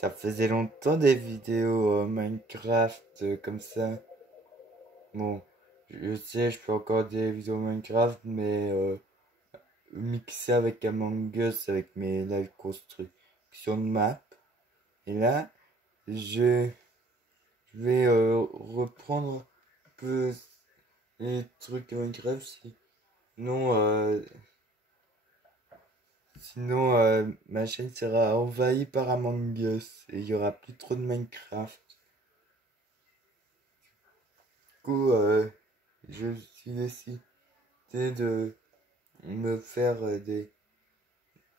Ça faisait longtemps des vidéos Minecraft comme ça. Bon, je sais, je fais encore des vidéos Minecraft, mais mixées avec Among Us, avec mes live constructions de map. Et là, je, je vais reprendre un peu les trucs de Minecraft. Sinon, ma chaîne sera envahie par Among Us et il y aura plus trop de Minecraft. Du coup, je suis décidé de me faire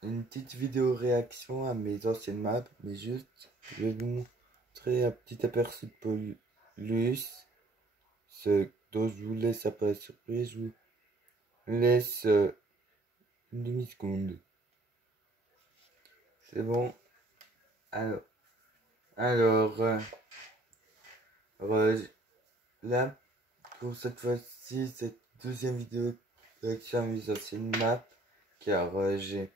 une petite vidéo réaction à mes anciennes maps, mais juste, je vais vous montrer un petit aperçu de Polus, ce dont je vous laisse après la surprise, je vous laisse une demi-seconde. C'est bon. Alors, alors, euh, alors, là, pour cette fois-ci, cette deuxième vidéo réaction à mes anciennes maps, car j'ai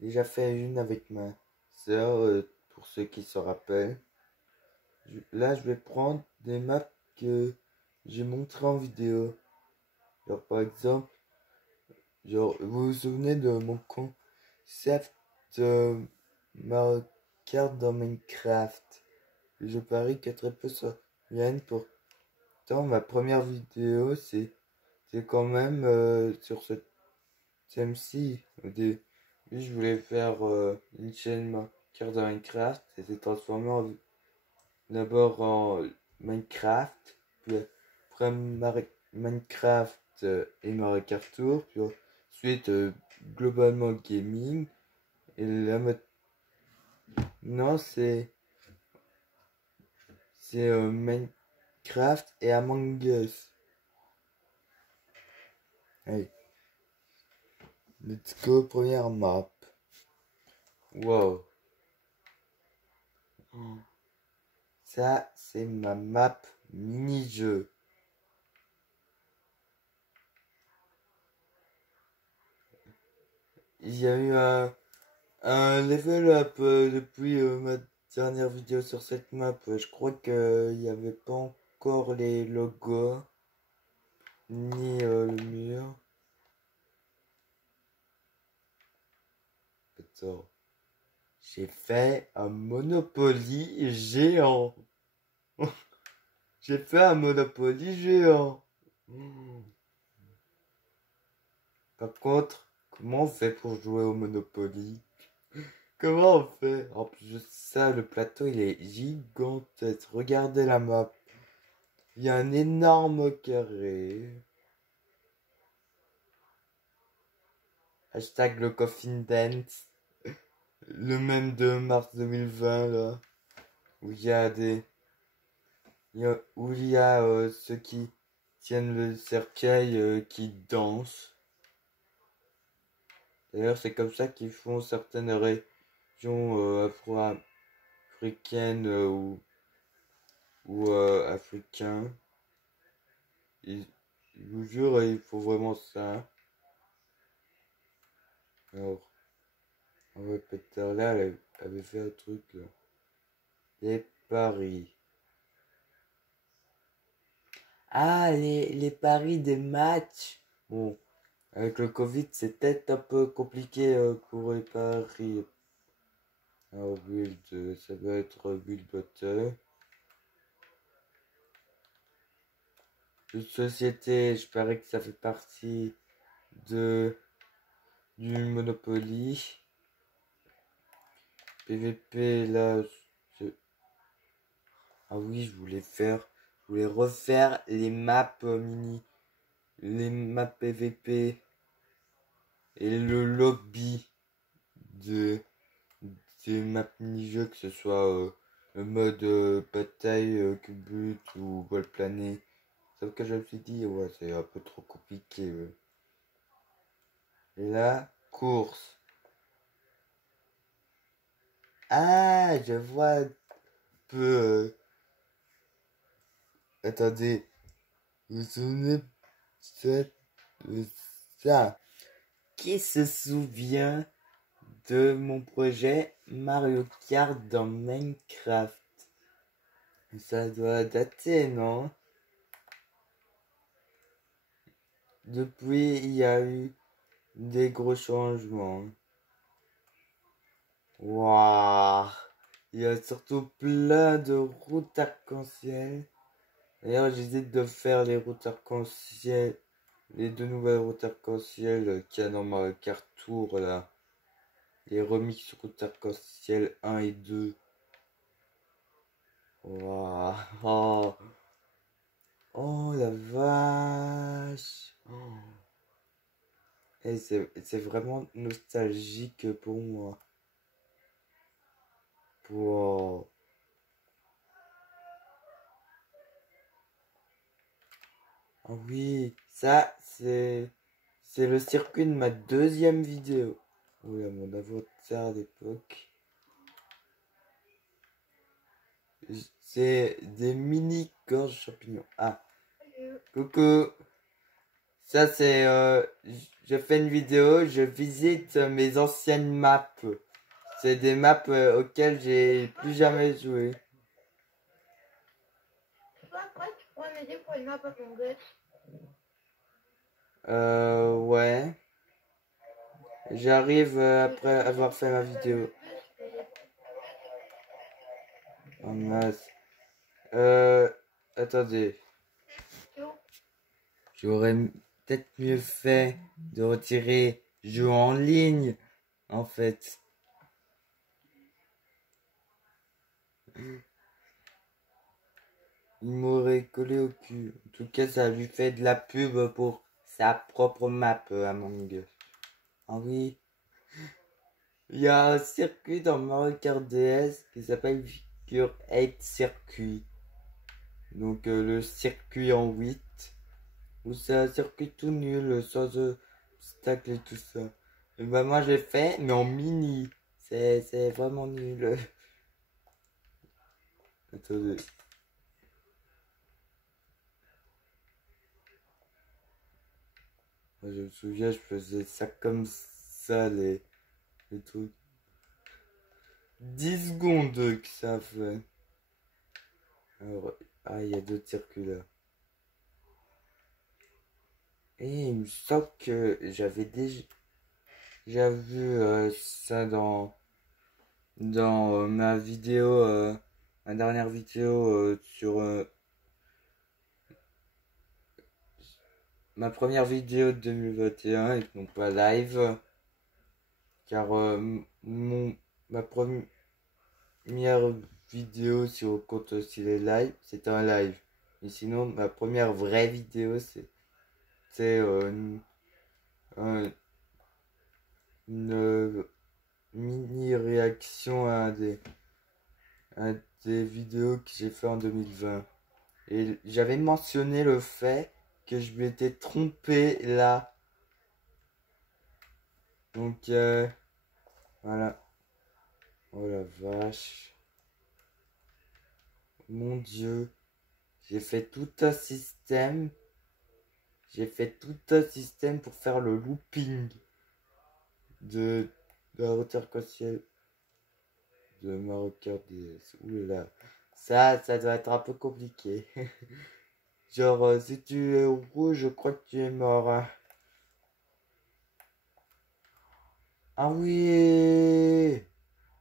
déjà fait une avec ma sœur, pour ceux qui se rappellent. Là, je vais prendre des maps que j'ai montrées en vidéo. Genre, par exemple, genre, vous vous souvenez de mon concept ma carte dans Minecraft? Je parie que très peu se viennent. Pourtant, ma première vidéo, c'est quand même sur ce thème-ci. Au début, je voulais faire une chaîne carte dans Minecraft et s'est transformé d'abord en Minecraft, puis après Minecraft et Mario Kart Tour, puis ensuite globalement gaming. Et là maintenant c'est Minecraft et Among Us. Allez, let's go, première map. Wow. Ça, c'est ma map mini-jeu. Il y a eu un level up depuis ma dernière vidéo sur cette map. Je crois qu'il n'y avait pas encore les logos, ni le mur. Attends. J'ai fait un Monopoly géant. J'ai fait un Monopoly géant. Par contre, comment on fait pour jouer au Monopoly? Comment on fait? En plus de ça, le plateau il est gigantesque. Regardez la map. Il y a un énorme carré. Hashtag le Coffin Dance. Le même de mars 2020 là. Où il y a où il y a ceux qui tiennent le cercueil qui dansent. D'ailleurs, c'est comme ça qu'ils font certaines régions afro-africaines ou africains. Je vous jure, il faut vraiment ça. Alors, ouais, Peter là, elle avait fait un truc là. Les paris. Ah, les paris des matchs. Bon, avec le Covid, c'est peut-être un peu compliqué pour les paris. Alors, build, ça va être build bottle. Jeu de société, je parie que ça fait partie du Monopoly. PVP, là, ah oui, je voulais refaire les maps les maps PVP et le lobby de des maps mini-jeux, que ce soit le mode bataille, cube ou vol plané. Sauf que je me suis dit, ouais, c'est un peu trop compliqué. Et là, course. Ah, je vois un peu. Attendez, vous vous souvenez de ça? Qui se souvient de mon projet Mario Kart dans Minecraft. Ça doit dater, non? Depuis, il y a eu des gros changements. Waouh! Il y a surtout plein de routes arc-en-ciel. D'ailleurs, j'hésite de faire les routes arc-en-ciel, les deux nouvelles routes arc-en-ciel qu'il y a dans ma carte tour là. Les remix routes arc-en-ciel 1 et 2. Waouh! Oh. Oh la vache! Oh. Et c'est vraiment nostalgique pour moi. Wow. Ah oui, ça c'est le circuit de ma deuxième vidéo. Oui, à mon avatar d'époque. C'est des mini gorges champignons. Ah, coucou. Ça c'est je fais une vidéo, je visite mes anciennes maps. C'est des maps auxquelles j'ai plus jamais joué. Tu pourrais m'aider pour une map à mon gosse. Ouais. J'arrive après avoir fait ma vidéo. Oh mince. Attendez. J'aurais peut-être mieux fait de retirer jeu en ligne, en fait. Il m'aurait collé au cul. En tout cas, ça lui fait de la pub pour sa propre map, Among Us. Ah oui. Il y a un circuit dans Mario Kart DS qui s'appelle Figure 8 Circuit. Donc le circuit en 8. Où c'est un circuit tout nul, sans obstacle et tout ça. Et bah moi j'ai fait, mais en mini. C'est vraiment nul. Attendez. Moi, je me souviens, je faisais ça comme ça, les trucs. 10 secondes que ça fait. Alors, ah, il y a d'autres circuits là. Et il me semble que j'avais déjà vu ça dans ma vidéo, ma dernière vidéo sur ma première vidéo de 2021 et non pas live. Car ma première vidéo, si on compte aussi les lives, c'est un live. Et sinon, ma première vraie vidéo, c'est une mini réaction à des vidéos que j'ai fait en 2020. Et j'avais mentionné le fait que je m'étais trompé là. Donc voilà. Oh la vache. Mon Dieu. J'ai fait tout un système. J'ai fait tout un système pour faire le looping de la hauteur arc-en-ciel de Mario Kart DS. Oulala. Ça doit être un peu compliqué. Genre, si tu es rouge, je crois que tu es mort. Hein. Ah oui!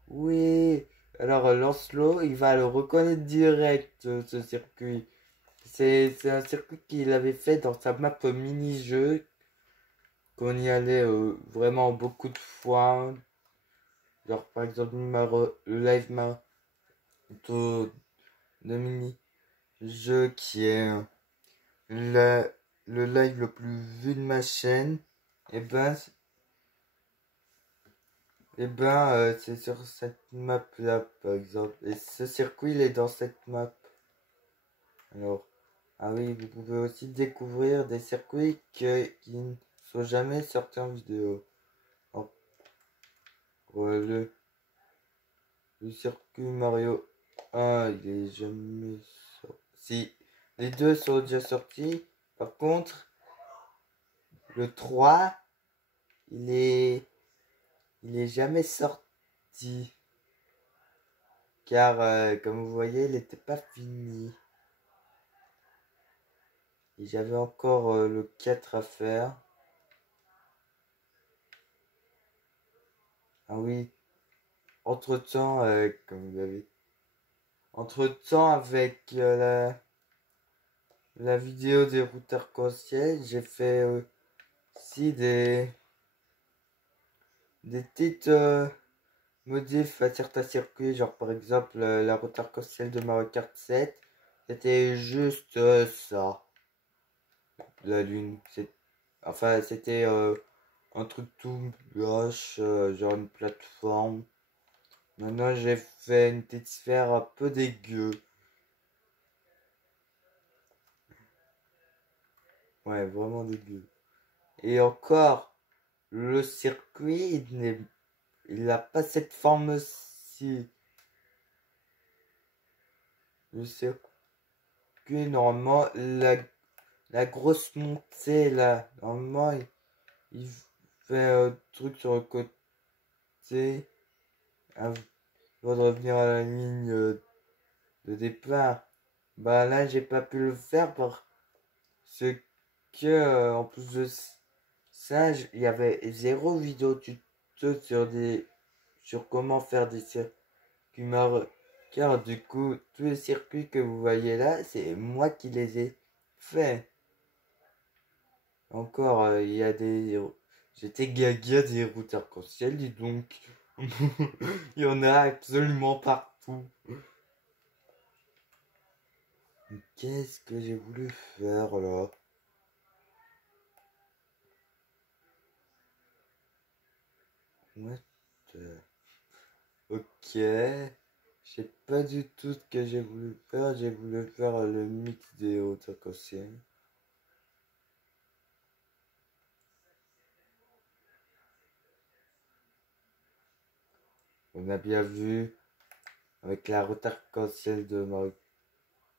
Oui! Alors, Lancelot, il va le reconnaître direct, ce circuit. C'est un circuit qu'il avait fait dans sa map mini-jeu. Qu'on y allait vraiment beaucoup de fois. Genre, par exemple, le live de mini-jeu qui est le live le plus vu de ma chaîne. Et ben, c'est sur cette map là, par exemple. Et ce circuit, il est dans cette map. Alors, ah oui, vous pouvez aussi découvrir des circuits qui ne sont jamais sortis en vidéo. Alors, le circuit Mario 1, il est jamais sorti. Si, les deux sont déjà sortis. Par contre, le 3, il est il est jamais sorti. Car, comme vous voyez, il n'était pas fini. Et j'avais encore le 4 à faire. Ah oui, entre-temps, comme vous avez... Entre-temps, avec la vidéo des routes arc-en-ciel, j'ai fait aussi des petites modifs à certains circuits, genre par exemple la route arc-en-ciel de Mario Kart 7, c'était juste ça, la lune. Enfin, c'était un truc tout moche, genre une plateforme. Maintenant, j'ai fait une petite sphère un peu dégueu. Ouais, vraiment dégueu. Et encore, le circuit, il n'a pas cette forme-ci. Le circuit, normalement, la grosse montée, là, normalement, il fait un truc sur le côté avant de revenir à la ligne de départ. Bah là, j'ai pas pu le faire parce que, en plus de ça, il y avait zéro vidéo tuto sur comment faire des circuits Mario. Car du coup, tous les circuits que vous voyez là, c'est moi qui les ai faits. Encore, il y a des... J'étais gaga des routes arc-en-ciel, dis donc. Il y en a absolument partout. Mais qu'est-ce que j'ai voulu faire là? What the... Ok. Je sais pas du tout ce que j'ai voulu faire. J'ai voulu faire le mix des routes arc-en-ciel. On a bien vu avec la route arc-en-ciel de Mario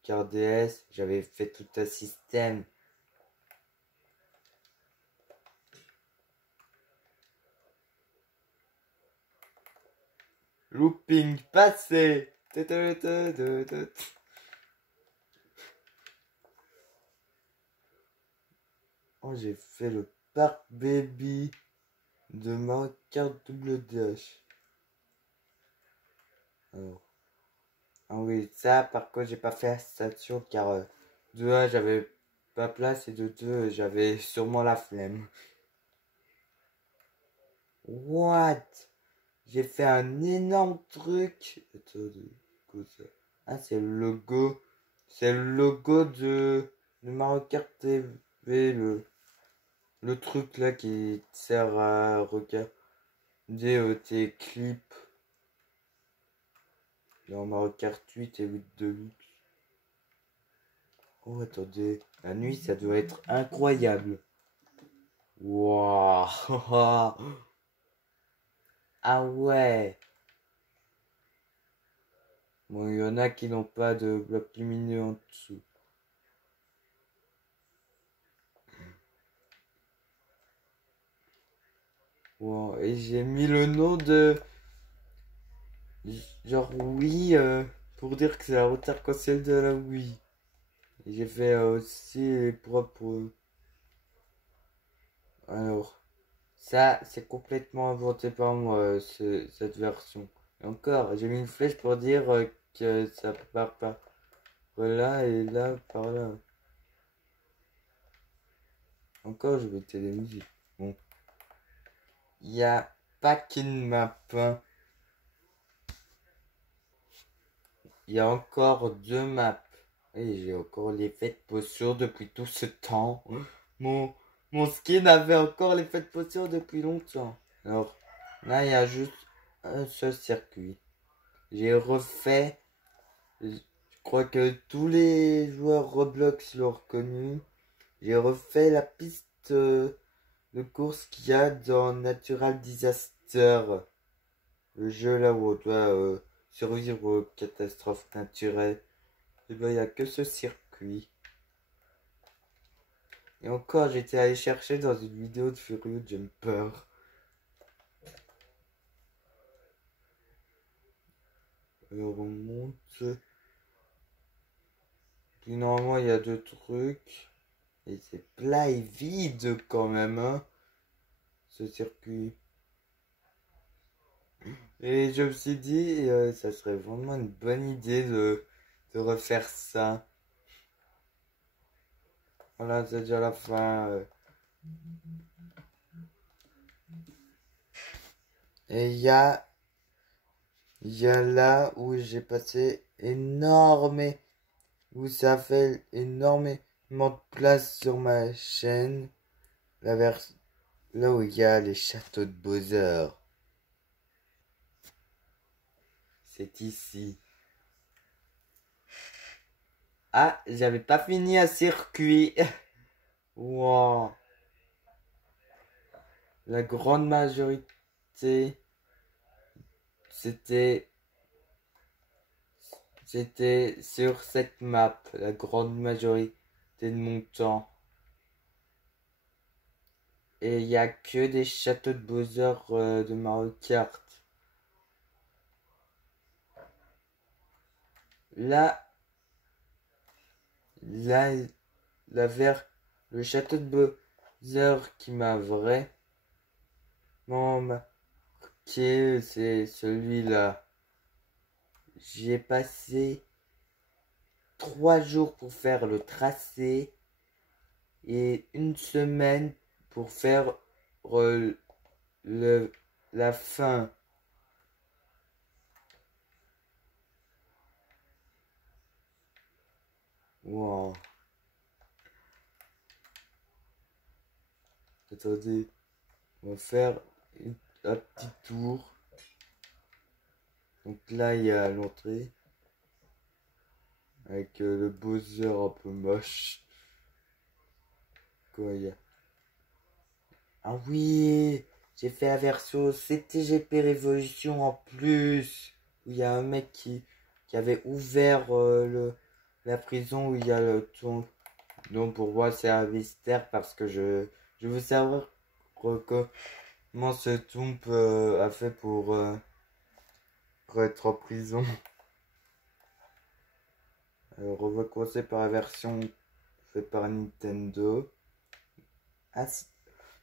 Kart DS, j'avais fait tout un système. Looping passé. Oh, j'ai fait le Parc Baby de Mario Kart Double Dash. Alors. Ah oui, ça, par contre, j'ai pas fait la station car de 1, j'avais pas place et de 2, j'avais sûrement la flemme. What? J'ai fait un énorme truc. Attendez, quoi ça? Ah, c'est le logo. C'est le logo de Mario Kart TV, le truc là qui sert à regarder tes clips dans Mario Kart 8 et 8 Deluxe. Oh, attendez, la nuit ça doit être incroyable. Waouh! Ah ouais! Bon, il y en a qui n'ont pas de bloc lumineux en dessous. Wow. Et j'ai mis le nom de... Genre oui, pour dire que c'est la route arc-en-ciel de la Wii. Et j'ai fait aussi les propres... Alors, ça, c'est complètement inventé par moi, cette version. Et encore, j'ai mis une flèche pour dire que ça part par là et là par là. Encore, je vais les musiques. Bon. Il y a pas qu'une map, hein. Il y a encore 2 maps. Et j'ai encore l'effet de potion depuis tout ce temps. Mon, mon skin avait encore l'effet de potion depuis longtemps. Alors, là, il y a juste un seul circuit. J'ai refait, je crois que tous les joueurs Roblox l'ont reconnu. J'ai refait la piste de course qu'il y a dans Natural Disaster. Le jeu là où on doit survivre aux catastrophes naturelles. Et ben, il n'y a que ce circuit. Et encore, j'étais allé chercher dans une vidéo de Furious Jumper. Alors on monte. Puis normalement il y a deux trucs. Et c'est plat et vide quand même, hein, ce circuit. Et je me suis dit, ça serait vraiment une bonne idée de refaire ça. Voilà, c'est déjà la fin. Et il y a là où j'ai passé où ça fait énormément de place sur ma chaîne. Là où il y a les châteaux de Bowser. C'est ici. Ah, j'avais pas fini un circuit. Wow. La grande majorité, c'était c'était sur cette map, la grande majorité de mon temps. Et il y a que des châteaux de Bowser de Mario Kart. Là, là, la vers le château de Bowser qui m'a vraiment marqué, c'est celui-là. J'y ai passé 3 jours pour faire le tracé et une semaine pour faire euh, la fin. Wow. Attendez, on va faire un petit tour. Donc là, il y a l'entrée avec le Bowser un peu moche. Quoi, il y a... Ah oui, j'ai fait la version CTGP Révolution en plus. Où il y a un mec qui avait ouvert la prison où il y a le ton. Donc pour moi, c'est un mystère parce que je veux savoir comment ce tombe a fait pour être en prison. Alors on va commencer par la version faite par Nintendo. Ah,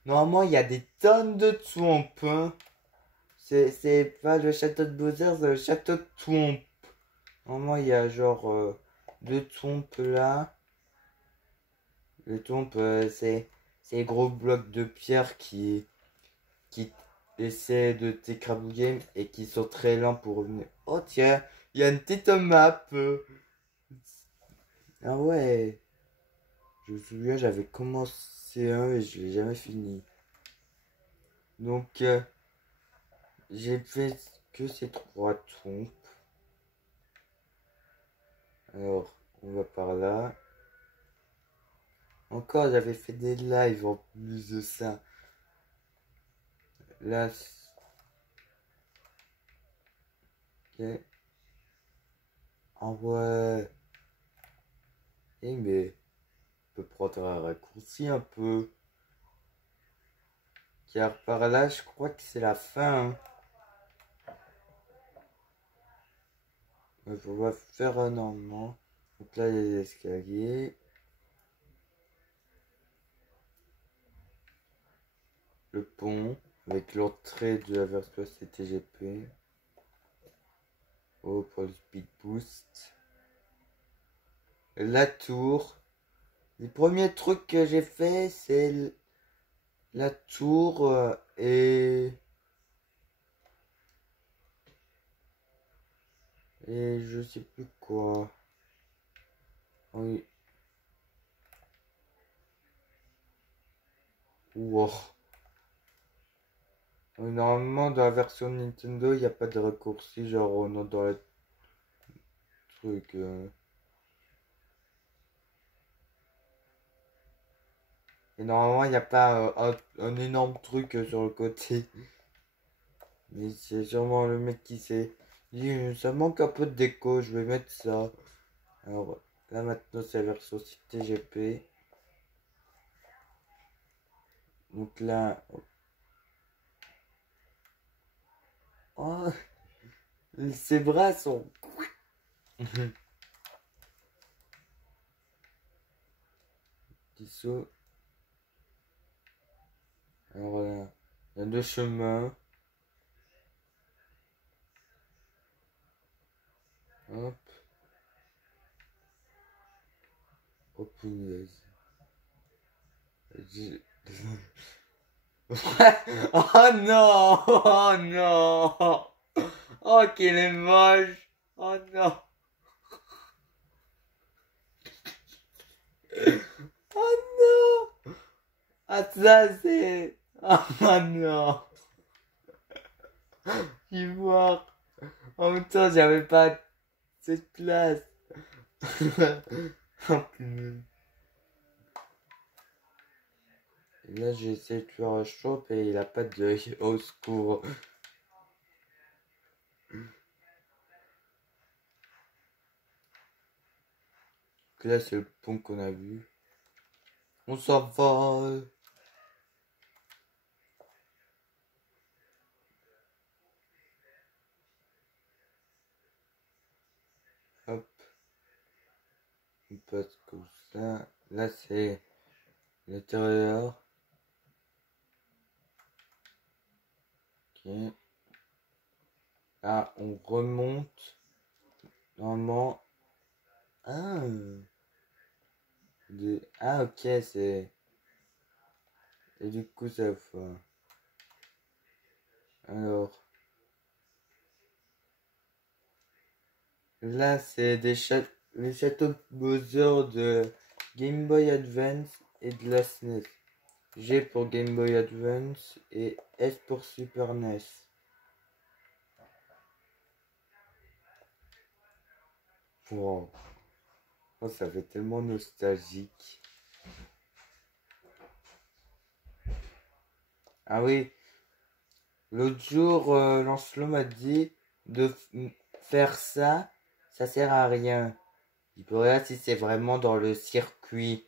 normalement, il y a des tonnes de Thwomp, hein. C'est pas le château de Bowser, c'est le château de Thwomp. Normalement, il y a genre deux Thwomp là. Le Thwomp, c'est ces gros blocs de pierre qui essaient de t'écrabouiller et qui sont très lents pour revenir. Oh tiens, il y a une petite map. Ah ouais. Je me souviens, j'avais commencé un et je l'ai jamais fini. Donc, j'ai fait que ces 3 trompes. Alors, on va par là. Encore, j'avais fait des lives en plus de ça. Là, ok. Ah ouais. Eh mais, on peut prendre un raccourci un peu. Car par là, je crois que c'est la fin, hein. On va faire un normalement. Donc là, il y a les escaliers. Le pont avec l'entrée de la version CTGP. Oh, pour le speed boost. La tour. Les premiers trucs que j'ai fait, c'est la tour et je sais plus quoi. Oui. Wow. Normalement, dans la version Nintendo, il n'y a pas de raccourci, genre on est dans le truc. Et normalement, il n'y a pas un énorme truc sur le côté. Mais c'est sûrement le mec qui sait. Il dit, ça manque un peu de déco, je vais mettre ça. Alors là maintenant, c'est la version TGP. Donc là, oh, ses bras sont Tissot. Alors là, il y a 2 chemins. Hop. Oh punaise. Je- Oh non! Oh non! Oh qu'il est moche! Oh non! Oh non! Ah ça c'est... Oh non! Je suis mort! En même temps j'avais pas cette place. Oh punaise. Et là j'ai essayé de faire un chope et il a pas d'œil. Au secours. Donc là c'est le pont qu'on a vu. On s'en va. Hop. On passe comme ça. Là c'est l'intérieur. Ok. Là on remonte. Normalement. Ah. Ah ok c'est... Et du coup ça fait... Alors. Là c'est les châteaux de Bowser de Game Boy Advance et de la SNES. G pour Game Boy Advance et S pour Super NES. Wow. Oh, ça fait tellement nostalgique. Ah oui, l'autre jour, Lancelot m'a dit de faire ça, ça sert à rien. Il peut regarder si c'est vraiment dans le circuit.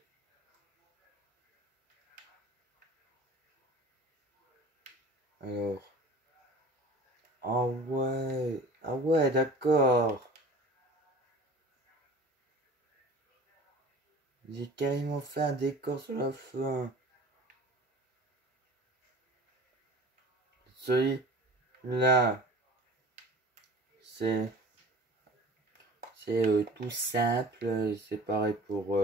Alors. Ah ouais, d'accord. J'ai carrément fait un décor sur la fin. Celui-là, c'est tout simple. C'est pareil pour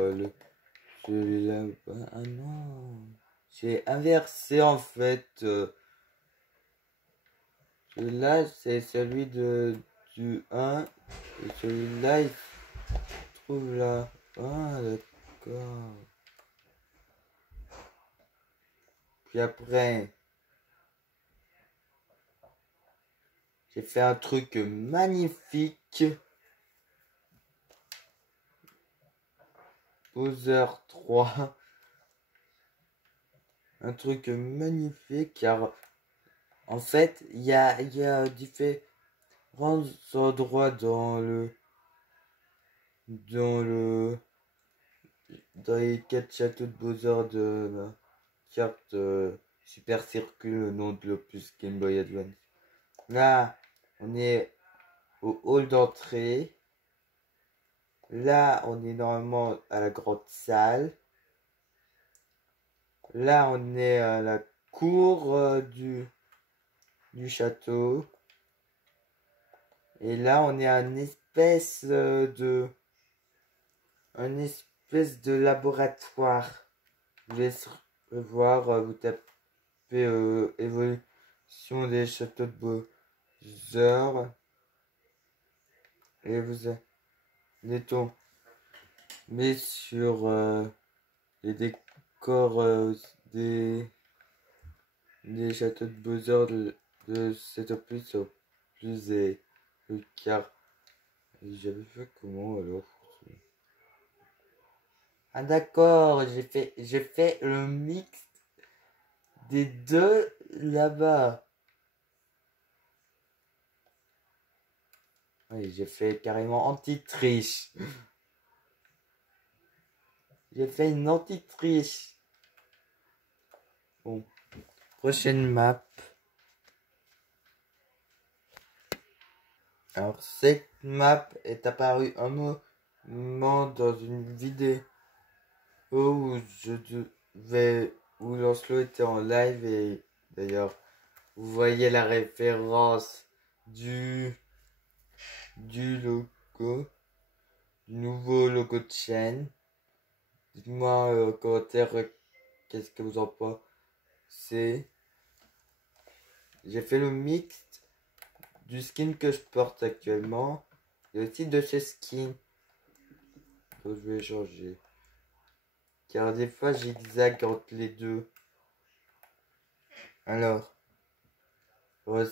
celui-là. Ah non, j'ai inversé en fait. Celui-là, c'est celui du 1 et celui-là, il se trouve là. Ah d'accord. Puis après, j'ai fait un truc magnifique. Bowser 3. Un truc magnifique car en fait il y a différents endroits dans les 4 châteaux de Bowser de la carte Super Circle, le nom de l'opus Game Boy Advance. Là on est au hall d'entrée. Là on est normalement à la grande salle. Là on est à la cour du château. Et là, on est à une espèce de laboratoire. Je vous laisse voir, vous tapez évolution des châteaux de Bowser. Et vous allez tomber sur les décors des châteaux de Bowser de cet opus au plus et le car. J'avais fait comment alors? Ah d'accord, j'ai fait le mix des deux là-bas. Oui, j'ai fait carrément anti-triche. J'ai fait une anti-triche. Bon, prochaine map. Alors c'est map est apparue un moment dans une vidéo où où Lancelot était en live et d'ailleurs vous voyez la référence du logo, du nouveau logo de chaîne. Dites-moi en commentaire qu'est-ce que vous en pensez. J'ai fait le mix du skin que je porte actuellement et aussi de ce skin que je vais changer. Car des fois j'ai zigzag entre les deux. Alors,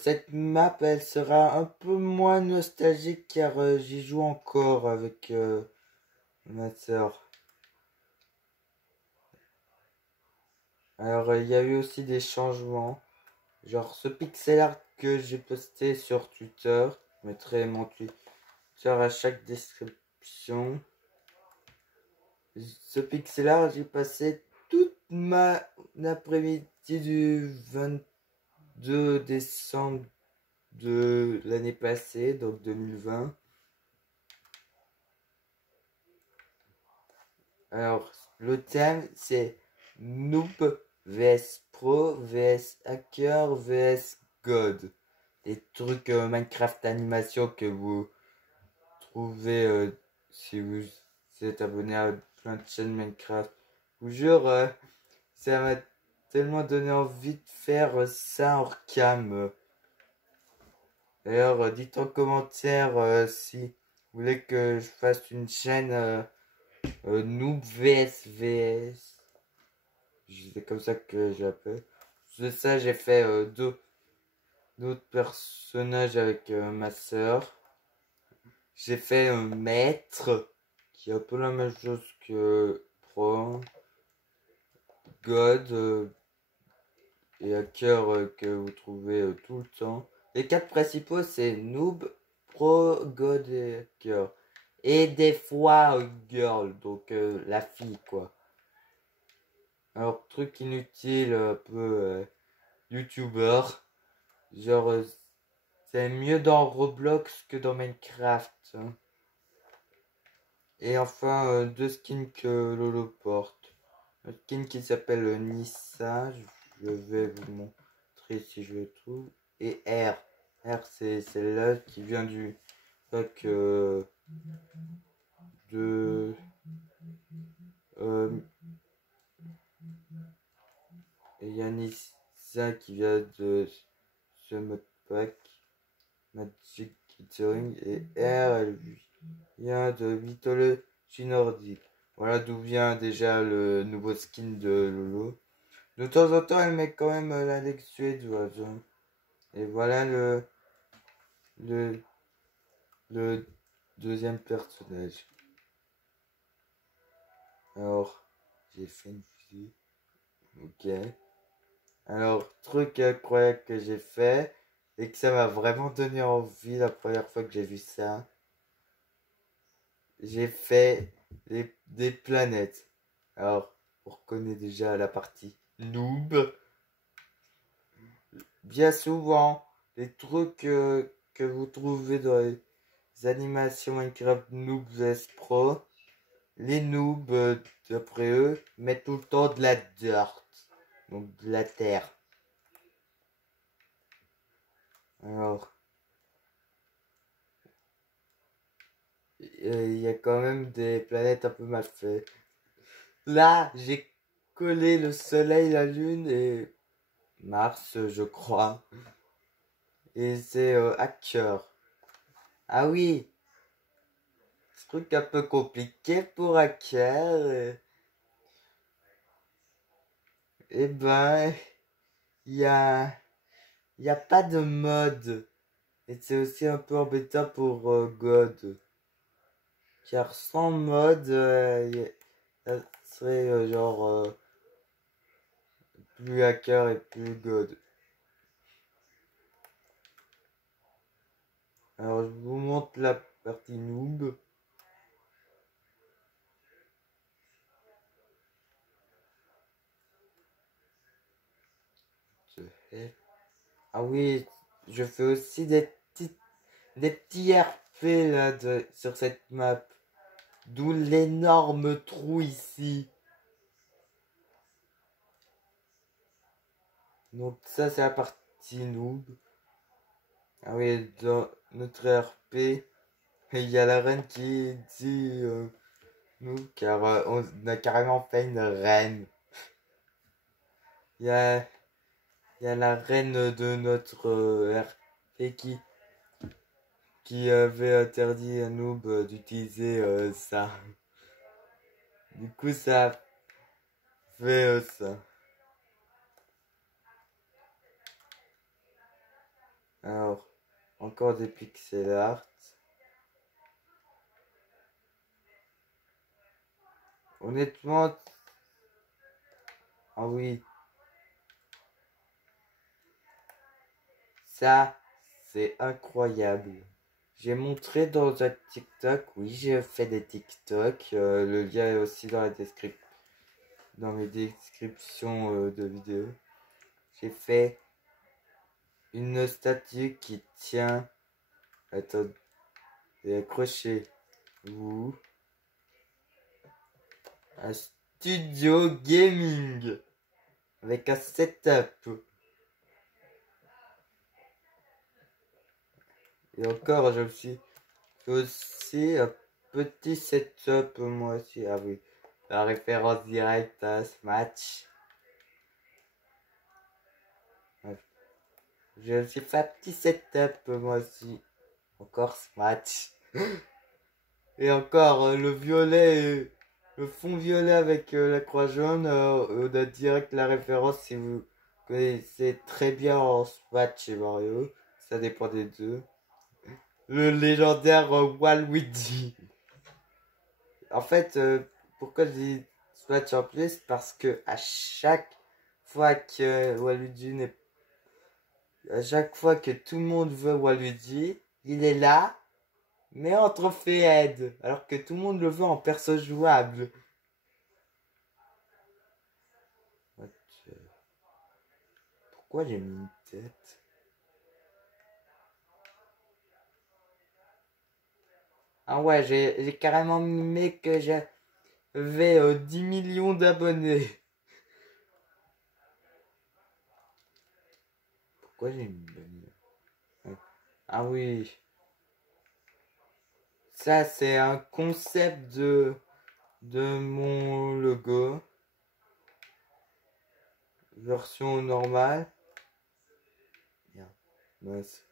cette map elle sera un peu moins nostalgique car j'y joue encore avec ma soeur. Alors, il y a eu aussi des changements. Genre, ce pixel art que j'ai posté sur Twitter, je mettrai mon Twitter à chaque description. Ce pixel art, j'ai passé toute ma après-midi du 22 décembre de l'année passée, donc 2020. Alors, le thème, c'est Noob vs Pro vs Hacker vs God. Des trucs Minecraft animation que vous trouvez si vous êtes abonné à plein de chaînes Minecraft. Je vous jure, ça m'a tellement donné envie de faire ça en cam. D'ailleurs, dites en commentaire si vous voulez que je fasse une chaîne Noob vs. C'est comme ça que j'appelle. De ça, j'ai fait d'autres personnages avec ma soeur. J'ai fait un maître qui est un peu la même chose que Pro, God et Hacker que vous trouvez tout le temps. Les quatre principaux c'est Noob, Pro, God et Hacker. Et des fois Girl, donc la fille quoi. Alors truc inutile, un peu YouTuber. Genre c'est mieux dans Roblox que dans Minecraft. Hein. Et enfin, deux skins que Lolo porte. Un skin qui s'appelle Nissa, je vais vous montrer si je le trouve. Et R. R, c'est celle-là qui vient du pack de... et il y a Nissa qui vient de ce mode pack. Magic Gathering. Et R, elle vient de mythologie nordique. Voilà d'où vient déjà le nouveau skin de Lolo. De temps en temps, elle met quand même l'Alex suédoise. Hein. Et voilà le, le deuxième personnage. Alors, j'ai fait une fusée. Ok. Alors, truc incroyable que j'ai fait, et que ça m'a vraiment donné envie la première fois que j'ai vu ça. J'ai fait des planètes. Alors, on reconnaît déjà la partie noob. Bien souvent, les trucs que vous trouvez dans les animations Minecraft Noob vs Pro, les noobs, d'après eux, mettent tout le temps de la dirt, donc de la terre. Alors, il y a quand même des planètes un peu mal faites. Là, j'ai collé le soleil, la lune et Mars, je crois. Et c'est Hacker. Ah oui, ce truc un peu compliqué pour Hacker. Eh ben, il y a pas de mode. Et c'est aussi un peu embêtant pour God. Car sans mode, ça serait genre plus Hacker et plus God. Alors je vous montre la partie noob. Ah oui, je fais aussi des petits RP fait là sur cette map. D'où l'énorme trou ici. Donc ça c'est la partie noob. Ah oui, dans notre RP, il y a la reine qui dit nous car on a carrément fait une reine. Il y a, il y a la reine de notre RP qui avait interdit à Noob d'utiliser ça. Du coup, ça fait ça. Alors, encore des pixel art. Honnêtement, ah oui, ça, c'est incroyable. J'ai montré dans un TikTok, oui, j'ai fait des TikTok. Le lien est aussi dans la description, dans mes descriptions de vidéos. J'ai fait une statue qui tient, attends, accrochez-vous, un studio gaming avec un setup. Et encore, je me suis fait aussi un petit setup moi aussi. Ah oui, la référence directe à Smash. Je me suis fait un petit setup moi aussi. Encore Smash. Et encore le violet, le fond violet avec la croix jaune. On a direct la référence si vous connaissez très bien en Smash et Mario. Ça dépend des deux. Le légendaire Waluigi. En fait, pourquoi je dis Smash en plus? Parce que à chaque fois que Waluigi n'est... À chaque fois que tout le monde veut Waluigi, il est là, mais en trophée aide. Alors que tout le monde le veut en perso jouable. Pourquoi j'ai mis une tête? Ah ouais, j'ai carrément mimé que j'avais 10 millions d'abonnés. Pourquoi j'ai mis une bonne... Ah oui. Ça, c'est un concept de mon logo. Version normale. Merde. Mince.